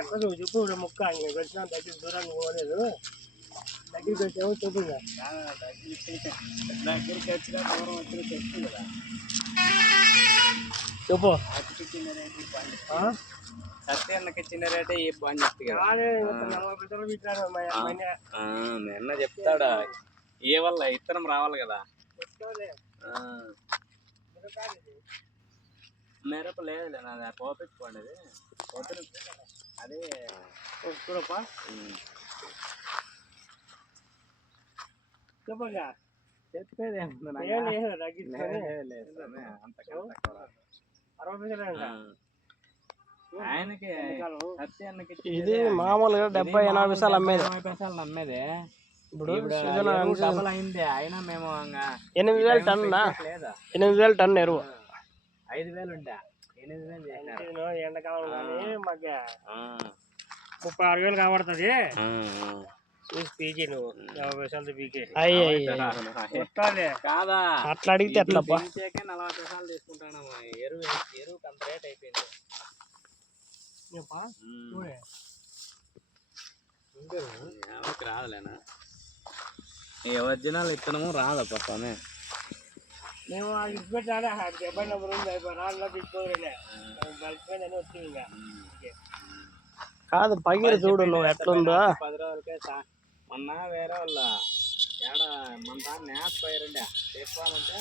ఎక్కడ నువ్వు చెప్పు ముక్క ఇంక వచ్చినా దగ్గర దూరంగా పోలేదు దగ్గరికి వచ్చావు చెప్పు దగ్గరికి వచ్చినా దూరం వచ్చినా చెప్పు కదా చెప్పు సత్యన్నకి ఇచ్చిన రేటే ఈ పని చెప్తే నిన్న చెప్తాడా ఏ వల్ల ఇత్తనం రావాలి కదా మిరప లేదులే నాది పోపించుకోండి అది అదే చూడప్పా చెప్పగా చెప్పేది అంత 60 ఆయనకి సత్యాన్నకి ఇది మామూలుగా 70-80 పైసలు అమ్మేది 80 పైసలు అమ్మేది ఇప్పుడు డబల్ అయింది అయినా మేము 8000 టన్ 8000 టన్ ఎరువు 5000 ఉండే 8000 చేసినారు ఎండాకాలం కానీ మాకు 36,000 కాబడుతుంది పీజీ నువ్వు 50 పైసలు పీకే కాదా అట్లా అడిగితే ఎట్లా 40 పైసలు తీసుకుంటాను ఎరువుకి అంత రేట్ అయిపోయింది రాదులేనా ఈ ఒరిజినల్ ఇత్తనము రాదప్ప స్వామి మేము ఇచ్చిపెట్టాలి 70 నెంబర్ ఉంది రాళ్ళలో తీసుకోవాలి కలిసిపోయిందని వచ్చింది ఇంకా కాదు పగిరి చూడు నువ్వు ఎట్లుందో 10 రోజులకే మొన్న వేరే వాళ్ళ ఏడ మన తాను నేత పోయారండి తీసుకోమంటే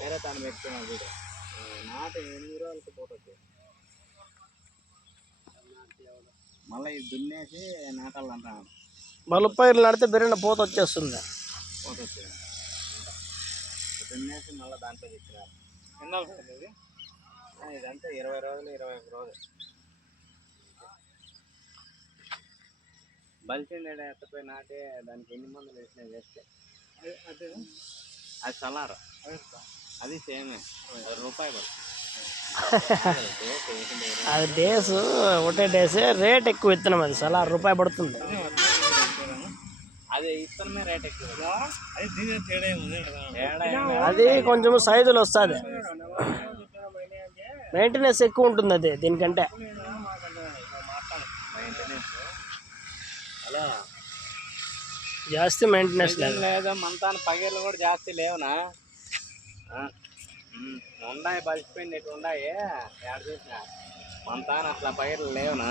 వేరే తాను పెట్టుకున్నాడు వీడు నాటు 8 రోజులకి పోతుంది మళ్ళీ ఇది దున్నేసి నాటాలంటాను బలుపైర్లు నడితే బెరిన పోత వచ్చేస్తుంది దున్నేసి మళ్ళీ దాంట్లో తెచ్చినారు ఎన్నాళ్ళు పడుతుంది ఇదంతా 20 రోజులు 21 రోజులు బలిసిండే ఎత్తపోయి నాటే దానికి ఎన్ని మందులు వేసినా వేస్తే అది సలార్ అది సేమే రూపాయి పడుతుంది అది డేస్ ఒకటే డేస్ రేట్ ఎక్కువ ఇత్తనం అది సలార్ రూపాయి పడుతుంది అది ఇత్తనమే రేట్ ఎక్కువ అది కొంచెం సైజులు వస్తుంది మెయింటెనెన్స్ ఎక్కువ ఉంటుంది అది దీనికంటే జాస్తి మెయింటెనెన్స్ లేదు మంతాన పగేళ్ళు కూడా జాస్తి లేవునా ఉన్నాయి బలిసిపోయింది ఇటు ఉన్నాయి ఏడ చూసిన మంతాన అట్లా పైర్లు లేవునా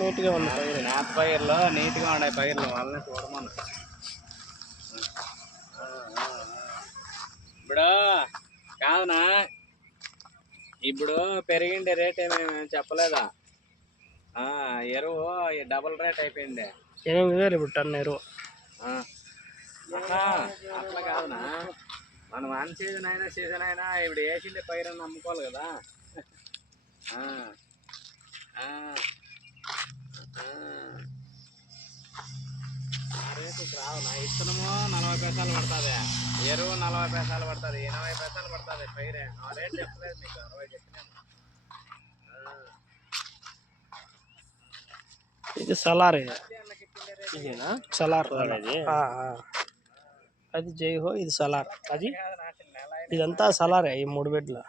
నీట్గా ఉన్నాయి నేత పైర్లు నీట్గా ఉన్నాయి పైర్లు వాళ్ళని చూడమన్నా ఇప్పుడు కాదునా ఇప్పుడు పెరిగిండే రేట్ ఏమేమి చెప్పలేదా ఎరువు డబుల్ రేట్ అయిపోయింది 8,000 ఇప్పుడు టన్ ఎరువు అట్లా కాదునా మనం అన్ సీజన్ అయినా ఇప్పుడు వేసిండే పైరని అమ్ముకోవాలి కదా ఆ రేటుకి రావునా ఇత్తనము 40 పైసలు పడుతుంది ఎరువు 40 పైసలు పడుతుంది 80 పైసలు పడుతుంది పైరే ఆ రేట్ చెప్పలేదు మీకు 60 చెప్పినాను ఇది సలార్ సలార్ అది జైహో ఇది సలార్ అది ఇదంతా సలారే ఈ 3 బెడ్లు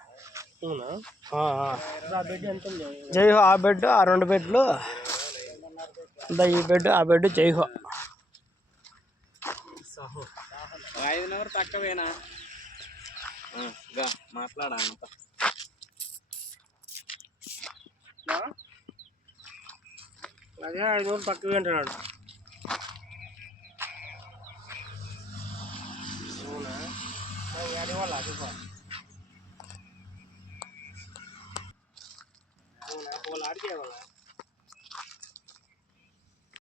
జైహో ఆ బెడ్ ఆ 2 బెడ్లు ఈ బెడ్ ఆ బెడ్ జైహో 5 నెంబర్ తక్కువేనా మాట్లాడా అదే 5 రోజులు తక్కువ అంటున్నాడు అవునా అది వాళ్ళ